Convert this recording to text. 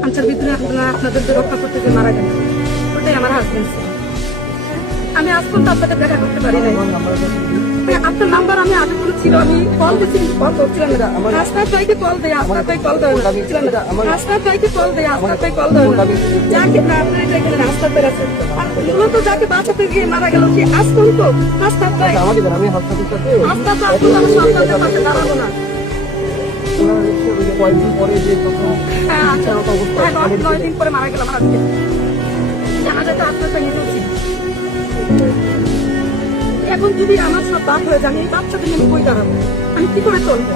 Cancer ভিতরে আপনাদেরকে রক্ষা করতে যে মারা গেল, ওটাই আমার হাজবেন্ড ছিল। আমি আজ পর্যন্ত আপনাকে দেখা করতে পারি নাই। আপনার নাম্বার আমি আগে কোনো ছিল, আমি কল দিচ্ছি, কল করছিলাম না। রাস্তার বাইকে কল দেয়, আপনার তাই কল দেয় না, রাস্তার বাইকে কল দেয়, আপনার তাই কল দেয় না। যাকে আপনার এখানে রাস্তার পেয়ে আছে, আর মূলত যাকে বাঁচাতে গিয়ে মারা গেল, সে আজ পর্যন্ত রাস্তার পাই রাস্তা তো আসলে আমার সন্তানদের পাশে দাঁড়াবো না। হ্যাঁ আচ্ছা, হ্যাঁ 9 দিন পরে মারা গেল আমার আজকে। জানা যাতে আপনার তাই নিতে উচিত। এখন যদি আমার সব বাদ হয়ে যায়, এই বাচ্চাদের আমি কই দাঁড়াবো, আমি কি করে চলবো?